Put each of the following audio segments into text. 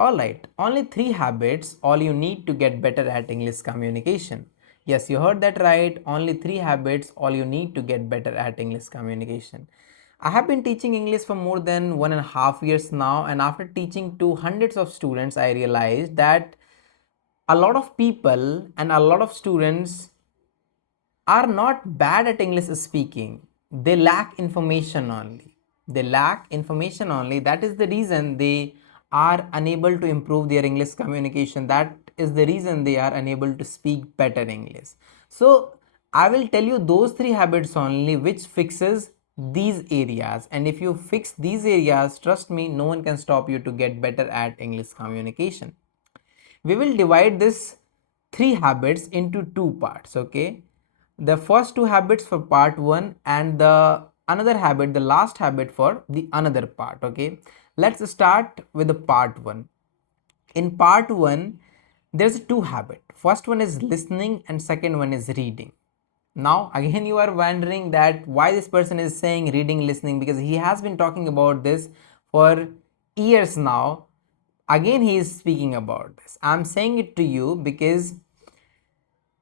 Alright, only 3 habits all you need to get better at English communication. Yes, you heard that right. Only 3 habits all you need to get better at English communication. I have been teaching English for more than 1.5 years now, and after teaching to hundreds of students, I realized that a lot of people and a lot of students are not bad at English speaking. They lack information only. They lack information only. That is the reason they are unable to improve their English communication. That is the reason they are unable to speak better English. So I will tell you those 3 habits only which fixes these areas, and if you fix these areas, trust me, no one can stop you to get better at English communication. We will divide this 3 habits into 2 parts. Okay, the first 2 habits for part 1 and the another habit, the last habit for the another part. Okay, let's start with the part 1. In part 1 there's 2 habit. First one is listening and second one is reading. Now again you are wondering that why this person is saying reading listening, because he has been talking about this for years now. Again he is speaking about this. I'm saying it to you because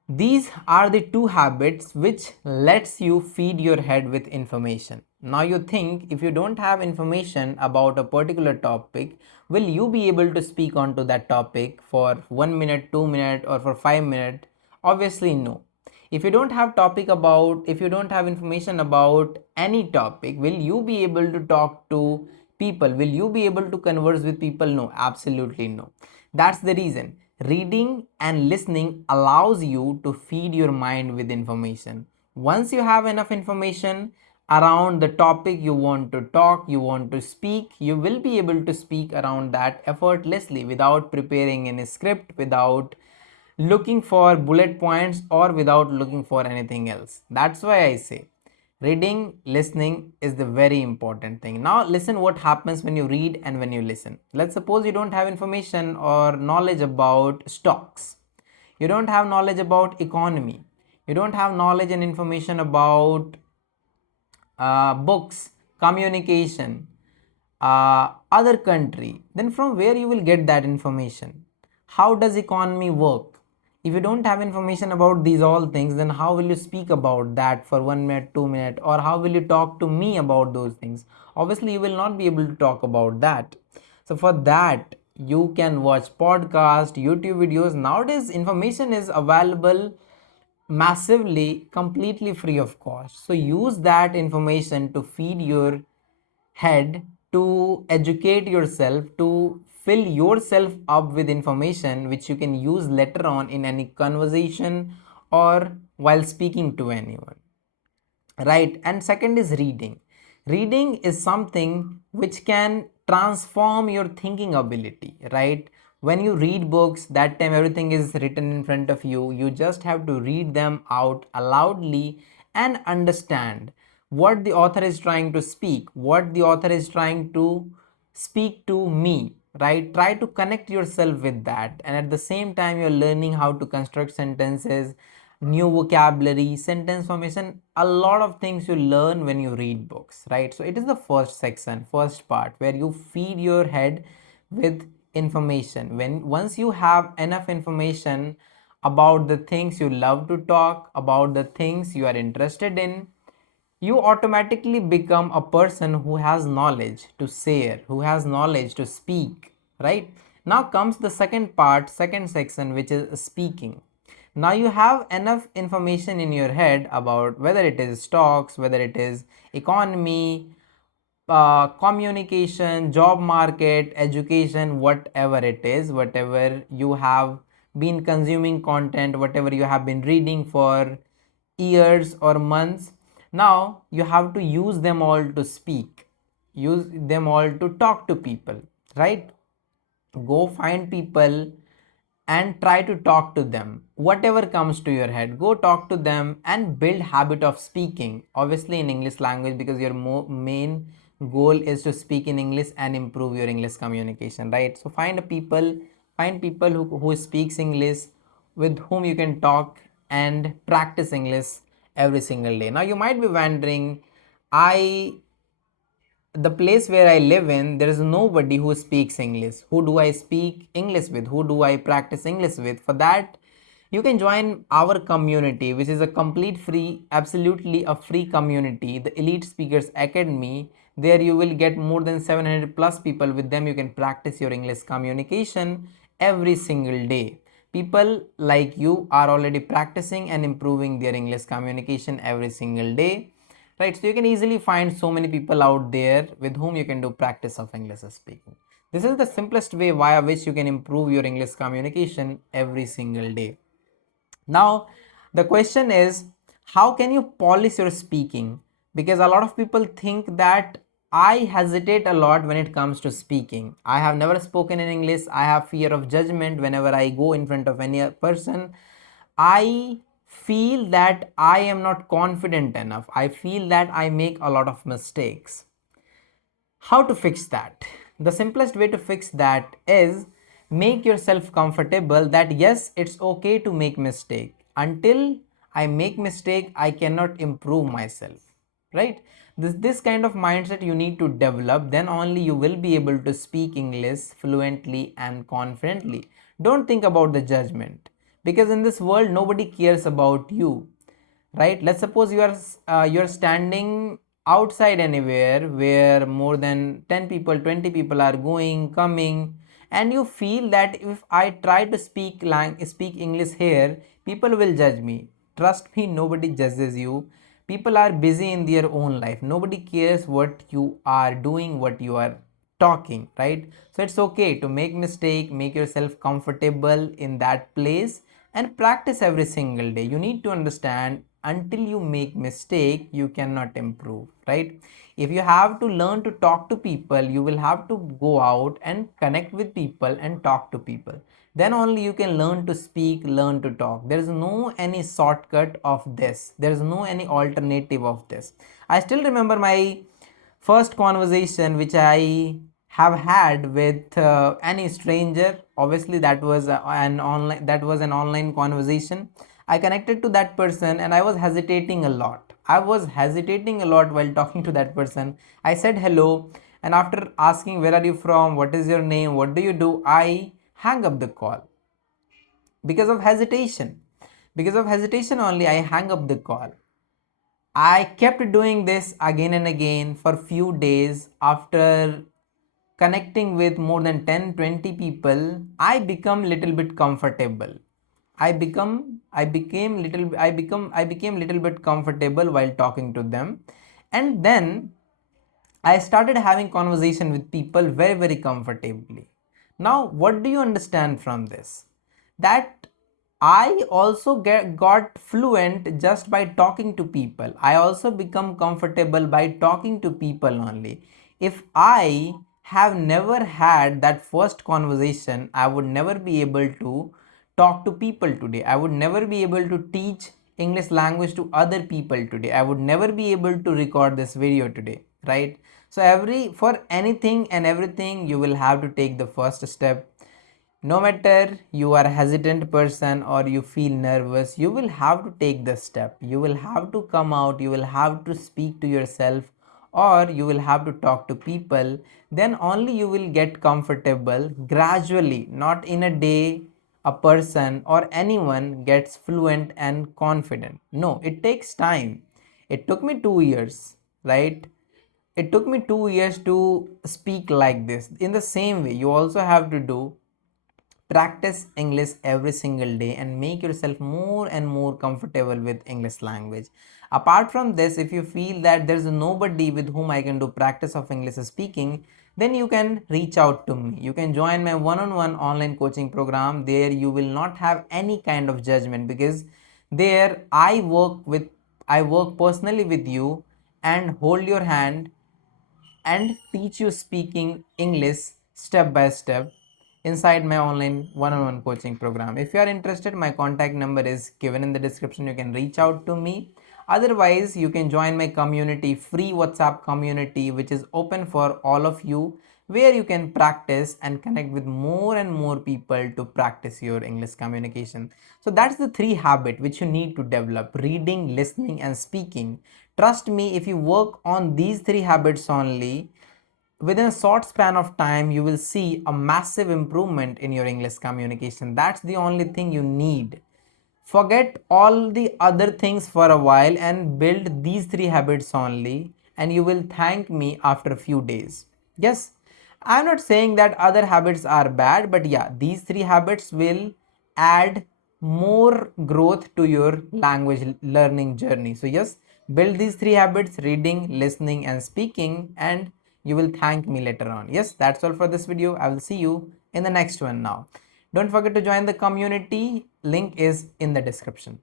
these are the 2 habits which lets you feed your head with information. Now you think, if you don't have information about a particular topic, will you be able to speak onto that topic for 1 minute, 2 minutes or for 5 minutes? Obviously no. If you don't have information about any topic, will you be able to talk to people? Will you be able to converse with people? No, absolutely no. That's the reason reading and listening allows you to feed your mind with information. Once you have enough information around the topic you want to talk, you want to speak, you will be able to speak around that effortlessly without preparing any script, without looking for bullet points or without looking for anything else. That's why I say reading, listening is the very important thing. Now listen what happens when you read and when you listen. Let's suppose you don't have information or knowledge about stocks. You don't have knowledge about economy. You don't have knowledge and information about books, communication, other country. Then from where you will get that information? How does economy work? If you don't have information about these all things, then how will you speak about that for 1 minute, 2 minutes, or how will you talk to me about those things? Obviously you will not be able to talk about that. So for that you can watch podcast, YouTube videos. Nowadays information is available massively, completely free of cost. So use that information to feed your head, to educate yourself, to fill yourself up with information which you can use later on in any conversation or while speaking to anyone, right? And second is reading. Reading is something which can transform your thinking ability, right? When you read books, that time everything is written in front of you. You just have to read them out loudly and understand what the author is trying to speak, what the author is trying to speak to me, right? Try to connect yourself with that, and at the same time you're learning how to construct sentences, new vocabulary, sentence formation, a lot of things you learn when you read books, right? So it is the first section, first part, where you feed your head with information. When once you have enough information about the things you love to talk about, the things you are interested in, you automatically become a person who has knowledge to share, who has knowledge to speak, right? Now comes the second part, second section, which is speaking. Now you have enough information in your head about whether it is stocks, whether it is economy, communication, job market, education, whatever it is, whatever you have been consuming content, whatever you have been reading for years or months. Now you have to use them all to speak, use them all to talk to people, right? Go find people and try to talk to them. Whatever comes to your head, go talk to them and build habit of speaking, obviously in English language, because your main goal is to speak in English and improve your English communication, right? So find people who speaks English, with whom you can talk and practice English every single day. Now you might be wondering, I the place where I live in, there is nobody who speaks English. Who do I speak English with? Who do I practice English with? For that, you can join our community, which is a complete free, absolutely a free community, the Elite Speakers Academy. There you will get more than 700 plus people. With them you can practice your English communication every single day. People like you are already practicing and improving their English communication every single day, right? So you can easily find so many people out there with whom you can do practice of English speaking. This is the simplest way via which you can improve your English communication every single day. Now, the question is, how can you polish your speaking? Because a lot of people think that I hesitate a lot when it comes to speaking. I have never spoken in English. I have fear of judgment whenever I go in front of any person. I feel that I am not confident enough. I feel that I make a lot of mistakes. How to fix that? The simplest way to fix that is make yourself comfortable that yes, it's okay to make mistake. Until I make mistake, I cannot improve myself, right? This kind of mindset you need to develop, then only you will be able to speak English fluently and confidently. Don't think about the judgment, because in this world nobody cares about you, right? Let's suppose you're standing outside anywhere where more than 10 people, 20 people are going, coming, and you feel that if I try to speak English here, people will judge me. Trust me, nobody judges you. People are busy in their own life. Nobody cares what you are doing, what you are talking, right? So it's okay to make mistake, make yourself comfortable in that place, and practice every single day. You need to understand, until you make mistake you cannot improve, right? If you have to learn to talk to people, you will have to go out and connect with people and talk to people. Then only you can learn to speak, learn to talk. There is no any shortcut of this. There is no any alternative of this. I still remember my first conversation which I have had with any stranger. Obviously that was an online conversation. I connected to that person and I was hesitating a lot. I was hesitating a lot while talking to that person. I said hello, and after asking where are you from, what is your name, what do you do, I hang up the call because of hesitation. Because of hesitation only I hang up the call. I kept doing this again and again for few days. After connecting with more than 10-20 people, I become little bit comfortable. I became little bit comfortable while talking to them. And then I started having conversation with people very very comfortably. Now what do you understand from this? That I also got fluent just by talking to people. I also become comfortable by talking to people only. If I have never had that first conversation, I would never be able to talk to people today. I would never be able to teach English language to other people today. I would never be able to record this video today, right? So for anything and everything, you will have to take the first step. No matter you are a hesitant person or you feel nervous, you will have to take the step. You will have to come out, you will have to speak to yourself, or you will have to talk to people. Then only you will get comfortable gradually. Not in a day a person or anyone gets fluent and confident. No, it takes time. It took me 2 years, right? It took me 2 years to speak like this. In the same way, you also have to do practice English every single day and make yourself more and more comfortable with English language. Apart from this, if you feel that there's nobody with whom I can do practice of English speaking, then you can reach out to me. You can join my one-on-one online coaching program. There you will not have any kind of judgment, because there I work personally with you and hold your hand and teach you speaking English step by step inside my online one-on-one coaching program. If you are interested, my contact number is given in the description. You can reach out to me. Otherwise, you can join my community, free WhatsApp community, which is open for all of you, where you can practice and connect with more and more people to practice your English communication. So that's the 3 habits which you need to develop: reading, listening, and speaking. Trust me, if you work on these 3 habits only, within a short span of time you will see a massive improvement in your English communication. That's the only thing you need. Forget all the other things for a while and build these three habits only, and you will thank me after a few days. Yes, I'm not saying that other habits are bad, but yeah, these three habits will add more growth to your language learning journey. So, yes, build these three habits: reading, listening, and speaking, and you will thank me later on. Yes, that's all for this video. I will see you in the next one now. Don't forget to join the community. Link is in the description.